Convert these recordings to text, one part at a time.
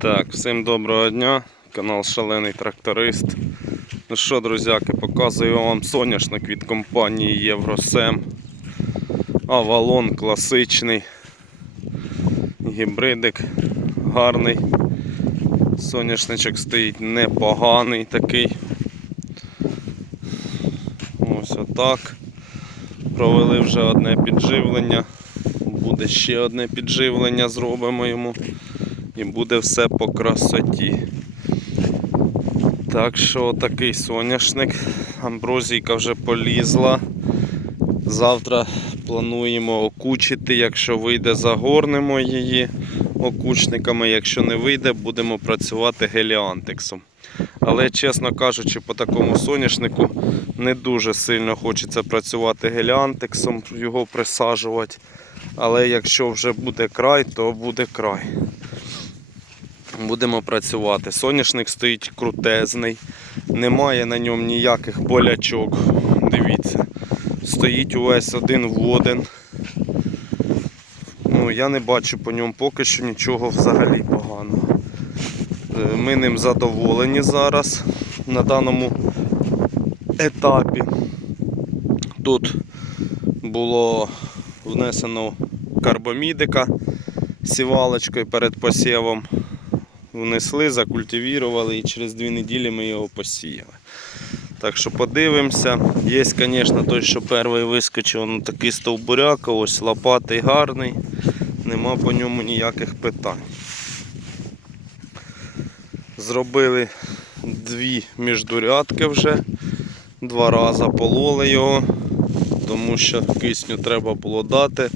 Так, всім доброго дня, канал Шалений Тракторист. Ну що, друзяки, показую вам соняшник від компанії Євросем. Авалон класичний. Гібридик гарний. Соняшничок стоїть непоганий такий. Ось отак. Провели вже одне підживлення. Буде ще одне підживлення, зробимо йому і буде все по красоті. Так що такий соняшник. Амброзійка вже полізла. Завтра плануємо окучити, якщо вийде, загорнемо її окучниками. Якщо не вийде, будемо працювати геліантексом. Але, чесно кажучи, по такому соняшнику не дуже сильно хочеться працювати геліантексом, його присаджувати. Але якщо вже буде край, то буде край будемо працювати. Соняшник стоїть крутезний, немає на ньому ніяких болячок. Дивіться, стоїть увесь один в один. Ну, я не бачу по ньому поки що нічого взагалі поганого. Е, Ми ним задоволені зараз на даному етапі. Тут було внесено карбомідика сівалочкою перед посівом внесли, закультивірували і через дві неділі ми його посіяли. Так що подивимося. Є, звісно, той, що перший вискочив, ну, такий стовбуряка, ось лопатий гарний, нема по ньому ніяких питань. Зробили дві міждурядки вже, два рази пололи його, тому що кисню треба було дати.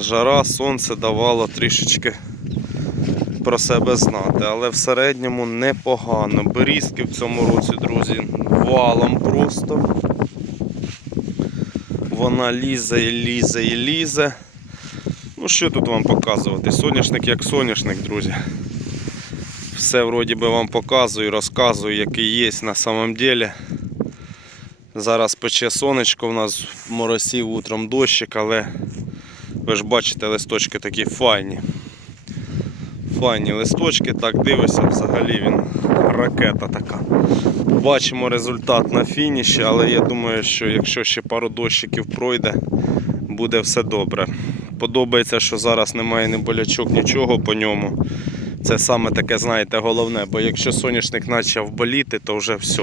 Жара, сонце давало трішечки про себе знати, але в середньому непогано. Берізки в цьому році, друзі, валом просто. Вона лізе і лізе і лізе. Ну що тут вам показувати? Соняшник як соняшник, друзі. Все вроді би вам показую, розказую, який є на самом деле. Зараз пече сонечко, у нас моросів утром дощик, але ви ж бачите, листочки такі файні файні листочки, так дивишся, взагалі він ракета така. Бачимо результат на фініші, але я думаю, що якщо ще пару дощиків пройде, буде все добре. Подобається, що зараз немає ні болячок, нічого по ньому. Це саме таке, знаєте, головне, бо якщо соняшник почав боліти, то вже все.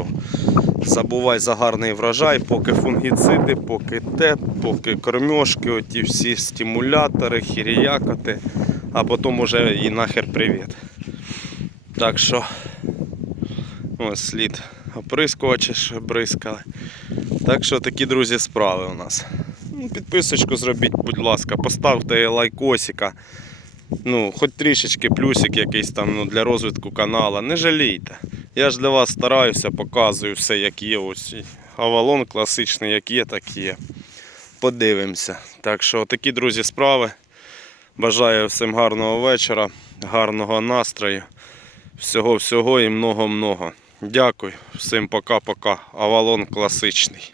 Забувай за гарний врожай, поки фунгіциди, поки те, поки кормьошки, оті всі стимулятори, хіріякоти а потім уже і нахер привіт. Так що ось слід оприскувачі ж бризкали. Так що такі, друзі, справи у нас. Ну, Підписочку зробіть, будь ласка, поставте лайкосика. Ну, хоч трішечки плюсик якийсь там ну, для розвитку каналу. Не жалійте. Я ж для вас стараюся, показую все, як є. Ось Авалон класичний, як є, так є. Подивимося. Так що такі, друзі, справи. Бажаю всім гарного вечора, гарного настрою, всього-всього і много-много. Дякую, всім пока-пока. Авалон класичний.